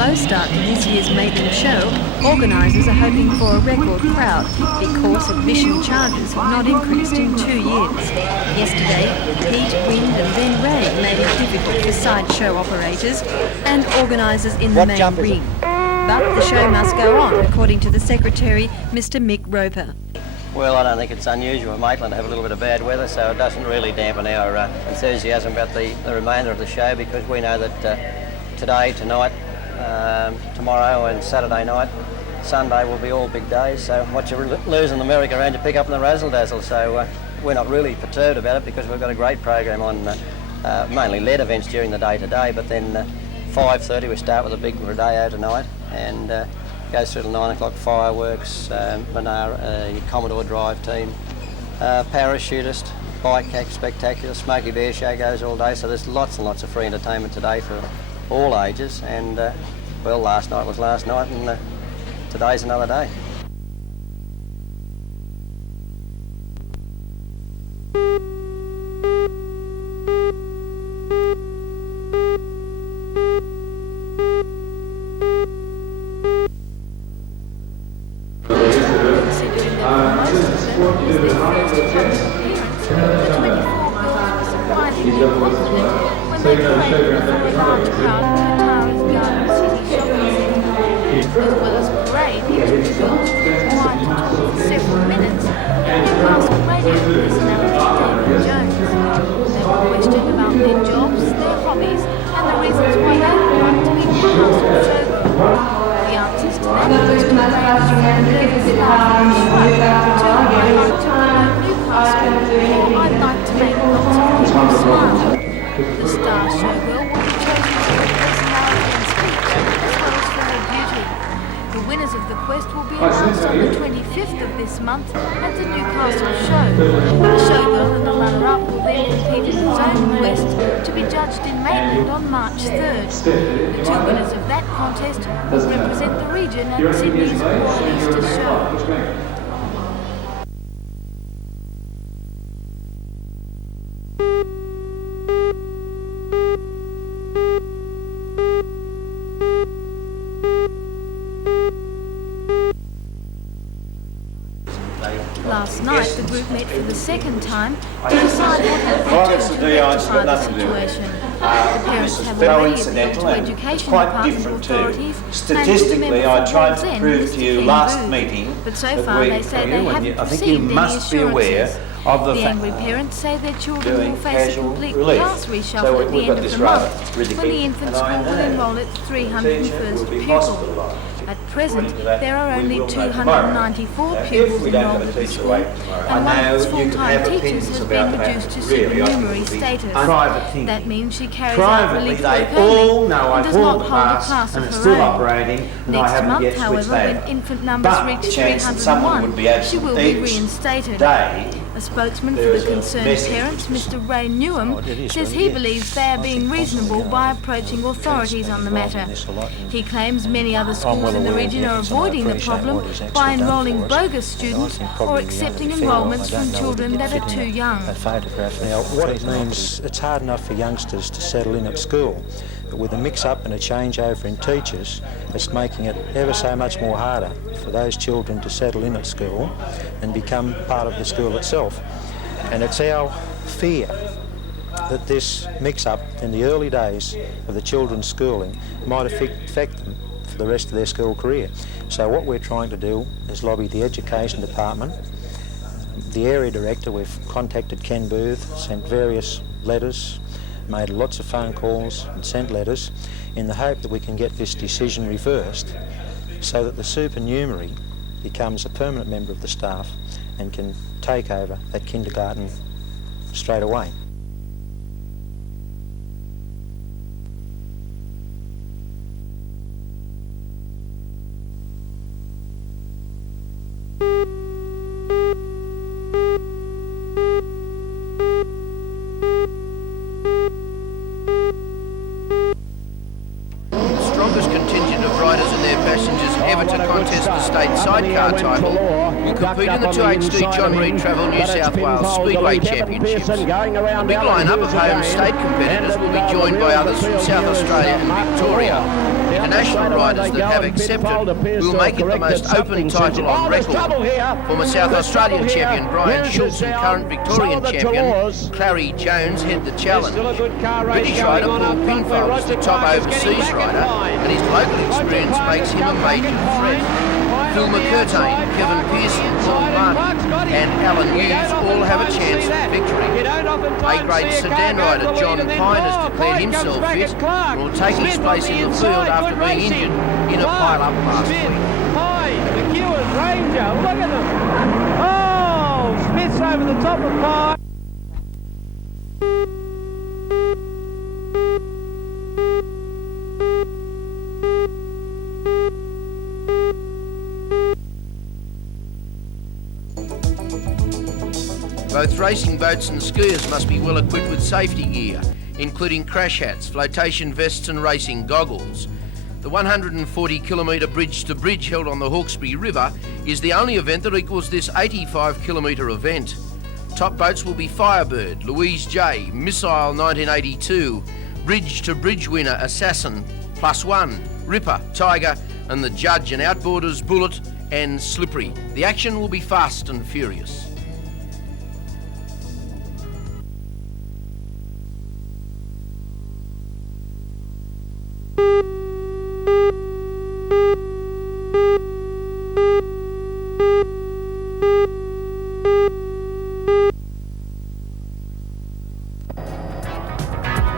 slow start to this year's Maitland show, organisers are hoping for a record crowd because admission charges have not increased in 2 years. Yesterday, heat, wind and then rain made it difficult for sideshow operators and organisers in the main ring. But the show must go on, according to the Secretary, Mr Mick Roper. Well, I don't think it's unusual in Maitland to have a little bit of bad weather, so it doesn't really dampen our enthusiasm about the remainder of the show, because we know that today, tonight, tomorrow and Saturday night, Sunday will be all big days, so what you lose in the merry-go-round you pick up in the razzle-dazzle, so we're not really perturbed about it because we've got a great program on mainly lead events during the day today, but then 5:30 we start with a big rodeo tonight, and goes through to 9 o'clock, fireworks, Commodore Drive team, parachutist, bike spectacular, Smoky Bear show goes all day, so there's lots and lots of free entertainment today for all ages, and well, last night was last night, and today's another day. As well as parade, each of the girls was required to talk for several minutes and Newcastle radio personality David Jones. They were questioned about their jobs, their hobbies and the reasons why they would like to be Newcastle showgirl. The answers to that question ranged from nervous laughing and shrug to I'd like to promote Newcastle or I'd like to make lots of people smile. The star showgirl will be chosen for her personality and speech as well as for her beauty. The winners of the quest will be announced on the 25th of this month at the Newcastle show. The showgirl and the runner-up will then compete in the zone quest to be judged in Maitland on March 3rd. The two winners of that contest will represent the region at Sydney's Royal Easter Show. Last night, the group met for the second time to decide what they could do to rectify the situation. The parents have already appealed to education department authorities. Statistically, I tried to prove to you last meeting, but so far they say they haven't received any assurances. The angry parents say their children will face a complete class reshuffle at the end of the month, when the infant school will enrol its 301st pupil. At present, there are only 294 pupils enrolled at the school, and one of its full-time teachers has been reduced to supernumerary status. That means she carries out relief work only and does not hold a class of her own. Next month, however, when infant numbers reach 301, she will be reinstated. A spokesman for the concerned parents, Mr Ray Newham, says he believes they are being reasonable by approaching authorities on the matter. He claims many other schools in the region are avoiding the problem by enrolling bogus students or accepting enrolments from children that are too young. Now, what it means, it's hard enough for youngsters to settle in at school, but with a mix-up and a changeover in teachers, it's making it ever so much more harder for those children to settle in at school and become part of the school itself. And it's our fear that this mix-up in the early days of the children's schooling might affect them for the rest of their school career. So what we're trying to do is lobby the Education Department, the area director. We've contacted Ken Booth, sent various letters, made lots of phone calls and sent letters in the hope that we can get this decision reversed so that the supernumerary becomes a permanent member of the staff and can take over that kindergarten straight away. Strongest contingent of riders and their passengers ever to contest the state sidecar title, will compete in the 2HD John Reid Travel New South Wales Speedway Championships. The big line-up of home state competitors will be joined by others from South Australia and Victoria. International riders that have accepted will make it the most open title on record. Former South Australian champion Brian Schultz and current Victorian champion Clary Jones head the challenge. British rider Paul Pinfold is the top overseas rider, and his local experience makes him a major threat. Phil McCurtain, Kevin Pearson, Paul Martin and Alan Hughes all have a chance of victory. A-grade sedan rider John Pine has declared himself fit and will take his place in the field after being injured in a pile-up last week. Pine, the Kewers Ranger, look at them. Oh, Smith's over the top of Pine. Both racing boats and skiers must be well equipped with safety gear, including crash hats, flotation vests and racing goggles. The 140-kilometre bridge-to-bridge held on the Hawkesbury River is the only event that equals this 85-kilometre event. Top boats will be Firebird, Louise J, Missile 1982, bridge-to-bridge winner Assassin, Plus One, Ripper, Tiger and the Judge and outboarders Bullet and Slippery. The action will be fast and furious.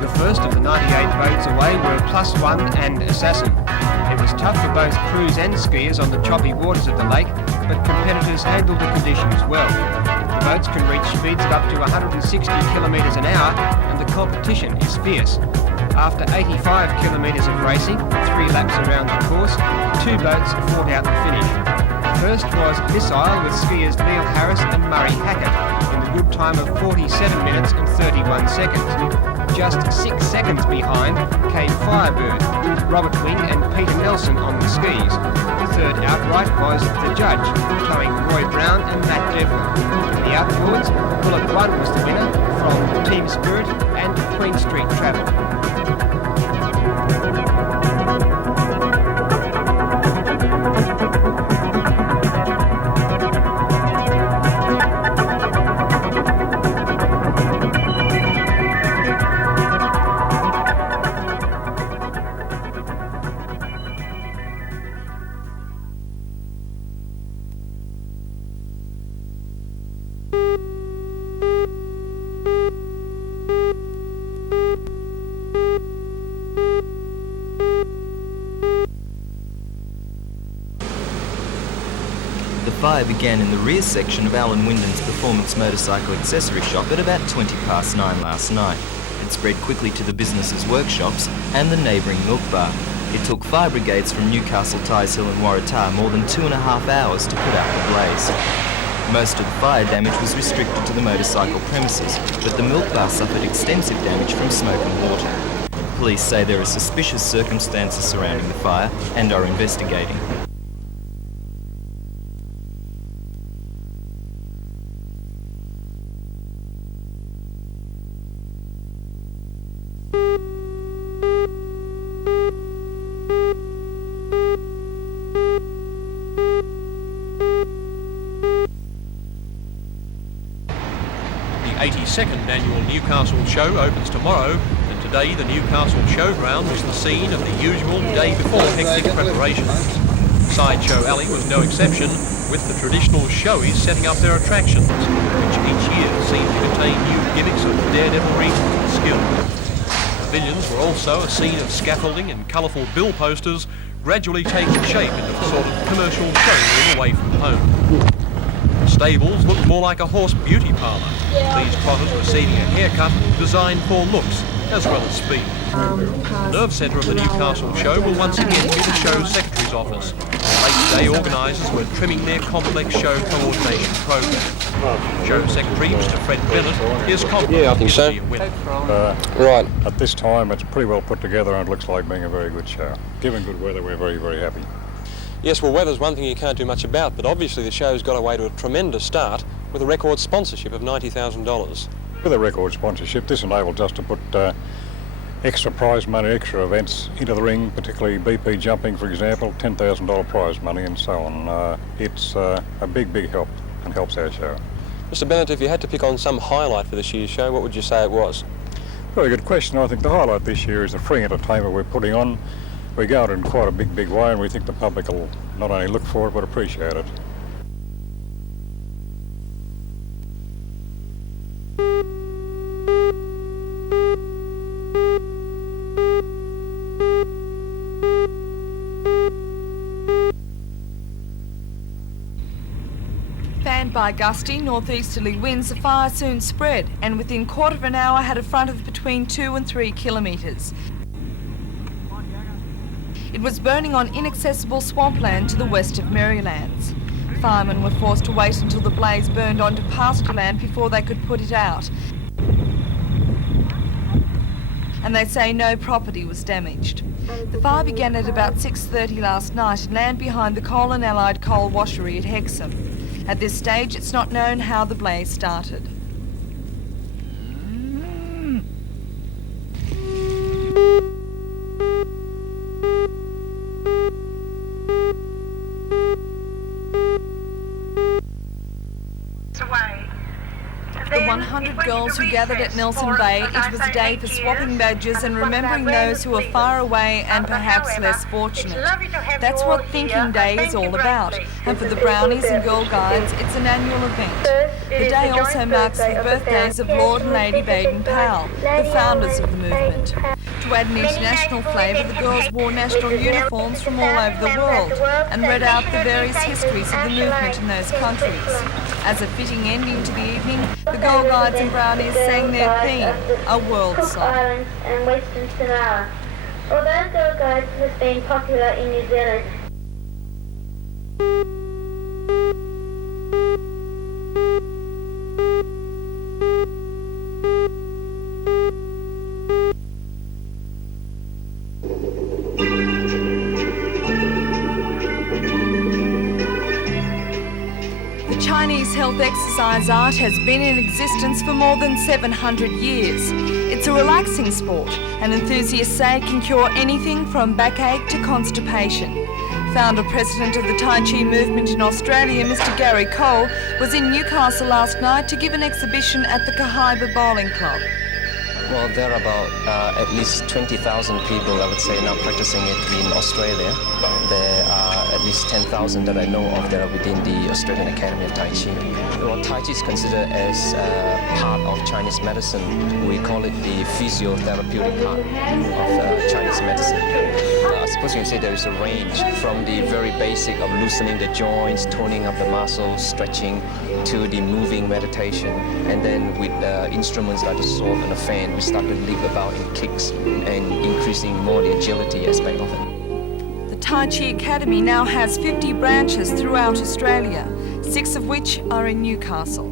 The first of the 98 boats away were Plus One and Assassin. It was tough for both crews and skiers on the choppy waters of the lake, but competitors handled the conditions well. The boats can reach speeds of up to 160 kilometres an hour, and the competition is fierce. After 85 kilometres of racing, 3 laps around the course, 2 boats fought out the finish. First was Missile with skiers Neil Harris and Murray Hackett in the good time of 47 minutes and 31 seconds. Just 6 seconds behind came Firebird, with Robert Wing and Peter Nelson on the skis. The third outright was The Judge, towing Roy Brown and Matt Devlin. In the outboards, Bullet 1 was the winner from Team Spirit and Queen Street Travel. The fire began in the rear section of Alan Wyndham's performance motorcycle accessory shop at about 9:20 last night. It spread quickly to the business's workshops and the neighbouring milk bar. It took fire brigades from Newcastle, Tyres Hill and Waratah more than 2.5 hours to put out the blaze. Most of the fire damage was restricted to the motorcycle premises, but the milk bar suffered extensive damage from smoke and water. Police say there are suspicious circumstances surrounding the fire and are investigating. The 82nd annual Newcastle Show opens tomorrow, and today the Newcastle Showground was the scene of the usual day before hectic preparations. Sideshow Alley was no exception, with the traditional showies setting up their attractions, which each year seem to contain new gimmicks of daredevilry and skill. Pavilions were also a scene of scaffolding and colourful bill posters, gradually taking shape into the sort of commercial showroom away from home. Stables looked more like a horse beauty parlour, these trotters receiving a haircut designed for looks as well as speed. The nerve centre of the Newcastle Show will once again be the show secretary's office. Late day organisers were trimming their complex show coordination programme. Show secretary Mr Fred Bennett is confident I think so. to be a winner. Right. At this time it's pretty well put together and it looks like being a very good show. Given good weather we're very, very happy. Yes, well, weather's one thing you can't do much about, but obviously the show's got away to a tremendous start with a record sponsorship of $90,000. With a record sponsorship, this enables us to put extra prize money, extra events into the ring, particularly BP jumping, for example, $10,000 prize money and so on. It's a big, big help and helps our show. Mr. Bennett, if you had to pick on some highlight for this year's show, what would you say it was? Very good question. I think the highlight this year is the free entertainment we're putting on. We go out in quite a big way, and we think the public will not only look for it but appreciate it. Fanned by gusty northeasterly winds, the fire soon spread and within quarter of an hour had a front of between 2 and 3 kilometres. It was burning on inaccessible swampland to the west of Marylands. Firemen were forced to wait until the blaze burned onto pasture land before they could put it out. And they say no property was damaged. The fire began at about 6:30 last night in land behind the Coal and Allied Coal Washery at Hexham. At this stage, it's not known how the blaze started. The 100 girls who gathered at Nelson Bay, it was a day for swapping badges and remembering those who are far away and perhaps less fortunate. That's what Thinking Day is all about. And for the Brownies and Girl Guides, it's an annual event. The day also marks the birthdays of Lord and Lady Baden-Powell, the founders of the movement. To add an international flavour, the girls wore national uniforms from all over the world and read out the various histories of the movement in those countries. As a fitting ending to the evening, the Girl Guides and Brownies sang their theme, a world song. Islands and Western Samoa. Although Girl Guides has been popular in New Zealand, Chinese health exercise art has been in existence for more than 700 years. It's a relaxing sport, and enthusiasts say it can cure anything from backache to constipation. Founder-president of the Tai Chi movement in Australia, Mr. Gary Cole, was in Newcastle last night to give an exhibition at the Kahaiba Bowling Club. Well, there are about at least 20,000 people, I would say, now practicing it in Australia. There are at least 10,000 that I know of that are within the Australian Academy of Tai Chi. Well, Tai Chi is considered as part of Chinese medicine. We call it the physiotherapeutic part of Chinese medicine. I suppose you can say there is a range from the very basic of loosening the joints, toning up the muscles, stretching, to the moving meditation. And then with instruments like the sword and the fan, we start to leap about in kicks and increasing more the agility aspect of it. The Tai Chi Academy now has 50 branches throughout Australia, 6 of which are in Newcastle.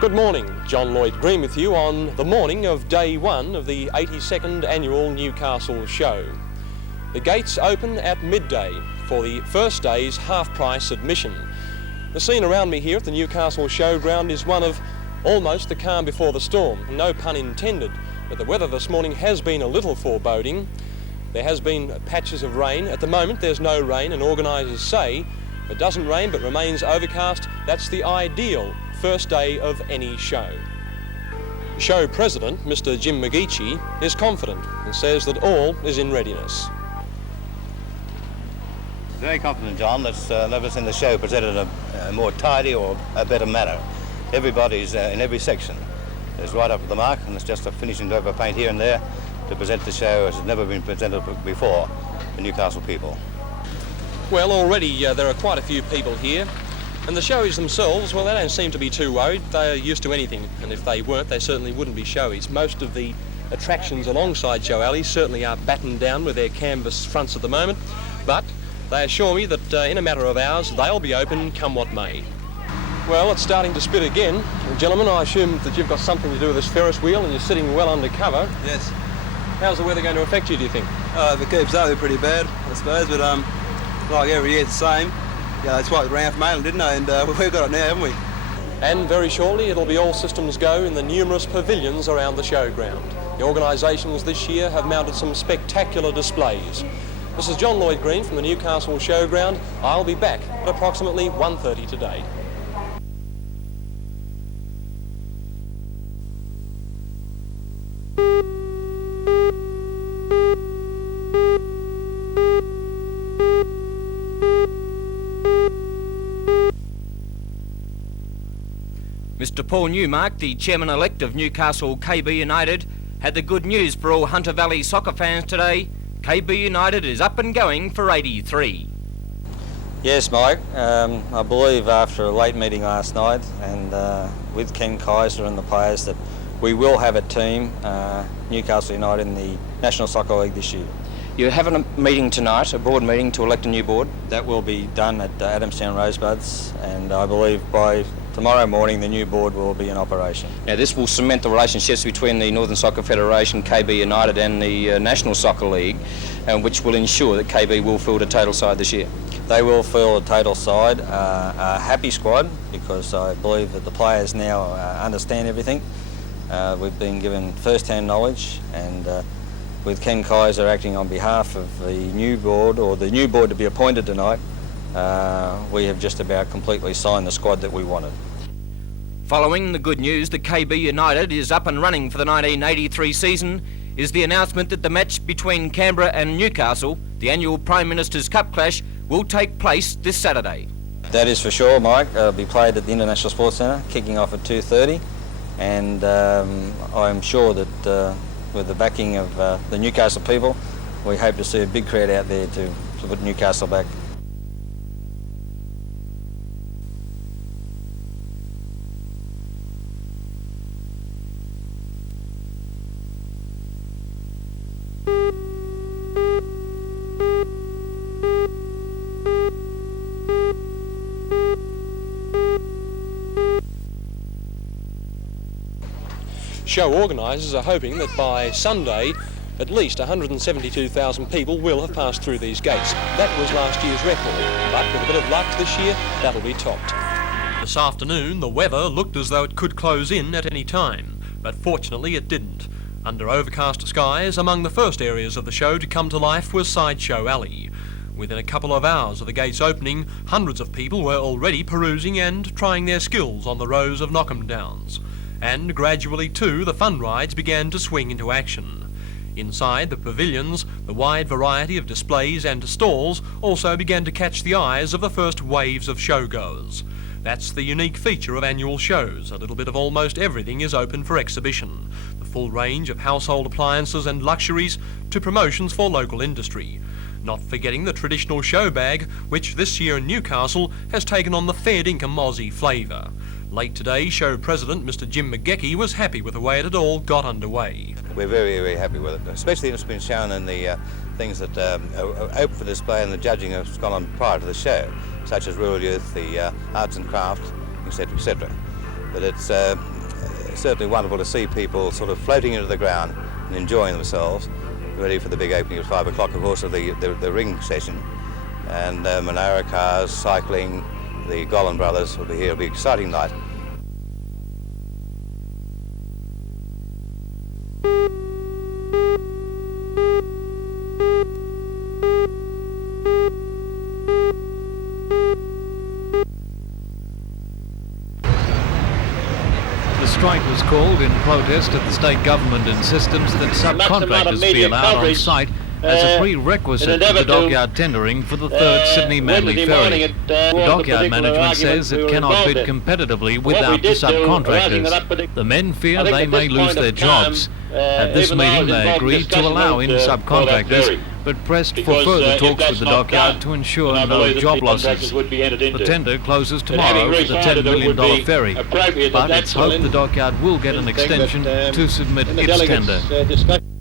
Good morning, John Lloyd Green with you on the morning of day 1 of the 82nd annual Newcastle show. The gates open at midday for the first day's half-price admission. The scene around me here at the Newcastle showground is one of almost the calm before the storm. No pun intended, but the weather this morning has been a little foreboding. There has been patches of rain. At the moment there's no rain, and organisers say if it doesn't rain but remains overcast, that's the ideal first day of any show. Show president, Mr. Jim McGeechee, is confident and says that all is in readiness. Very confident, John. That's never seen the show presented in a more tidy or a better manner. Everybody's in every section is right up to the mark, and it's just a finishing over paint here and there to present the show as it's never been presented before to Newcastle people. Well, already there are quite a few people here. And the showies themselves, well, they don't seem to be too worried. They're used to anything, and if they weren't, they certainly wouldn't be showies. Most of the attractions alongside show alleys certainly are battened down with their canvas fronts at the moment, but they assure me that in a matter of hours they'll be open come what may. Well, it's starting to spit again. Gentlemen, I assume that you've got something to do with this Ferris wheel and you're sitting well under cover. Yes. How's the weather going to affect you, do you think? If it keeps up, it'll be pretty bad, I suppose, but like every year it's the same. Yeah, that's why it ran for Mainland, didn't they? And we've got it now, haven't we? And very shortly it'll be all systems go in the numerous pavilions around the showground. The organisations this year have mounted some spectacular displays. This is John Lloyd Green from the Newcastle Showground. I'll be back at approximately 1:30 today. Mr Paul Newmark, the chairman-elect of Newcastle KB United, had the good news for all Hunter Valley soccer fans today. KB United is up and going for 83. Yes, Mike. I believe after a late meeting last night and with Ken Kaiser and the players that we will have a team, Newcastle United, in the National Soccer League this year. You're having a meeting tonight, a board meeting to elect a new board. That will be done at Adamstown Rosebuds, and I believe by tomorrow morning the new board will be in operation. Now this will cement the relationships between the Northern Soccer Federation, KB United, and the National Soccer League, which will ensure that KB will field a total side this year. They will field a total side, a happy squad, because I believe that the players now understand everything. We've been given first-hand knowledge, and with Ken Kaiser acting on behalf of the new board, or the new board to be appointed tonight, we have just about completely signed the squad that we wanted. Following the good news that KB United is up and running for the 1983 season is the announcement that the match between Canberra and Newcastle, the annual Prime Minister's Cup clash, will take place this Saturday. That is for sure, Mike. It'll be played at the International Sports Centre, kicking off at 2:30, and I'm sure that with the backing of the Newcastle people, we hope to see a big crowd out there to put Newcastle back. Show organisers are hoping that by Sunday at least 172,000 people will have passed through these gates. That was last year's record, but with a bit of luck this year that'll be topped. This afternoon the weather looked as though it could close in at any time, but fortunately it didn't. Under overcast skies, among the first areas of the show to come to life was Sideshow Alley. Within a couple of hours of the gates opening, hundreds of people were already perusing and trying their skills on the rows of knock-em-downs. And gradually too the fun rides began to swing into action. Inside the pavilions, the wide variety of displays and stalls also began to catch the eyes of the first waves of showgoers. That's the unique feature of annual shows. A little bit of almost everything is open for exhibition. The full range of household appliances and luxuries to promotions for local industry. Not forgetting the traditional show bag, which this year in Newcastle has taken on the fair dinkum Aussie flavour. Late today, show president Mr Jim McGecky was happy with the way it had all got underway. We're very, very happy with it, especially it's been shown in the things that are open for display and the judging has gone on prior to the show, such as rural youth, the arts and craft, etc., etc. But it's certainly wonderful to see people sort of floating into the ground and enjoying themselves, ready for the big opening at 5 o'clock, of course, of the ring session. And Monaro cars, cycling, the Gollan brothers will be here. It'll be an exciting night. The strike was called in protest at the state government insistence that subcontractors be allowed on site as a prerequisite to the dockyard tendering for the third Sydney Manly ferry. The dockyard management says it cannot bid competitively without the subcontractors. The men fear they may lose their jobs. At this meeting they agreed to allow in subcontractors but pressed for further talks with the dockyard to ensure no job losses. The tender closes tomorrow for the $10 million ferry, but it's hoped the dockyard will get an extension to submit its tender.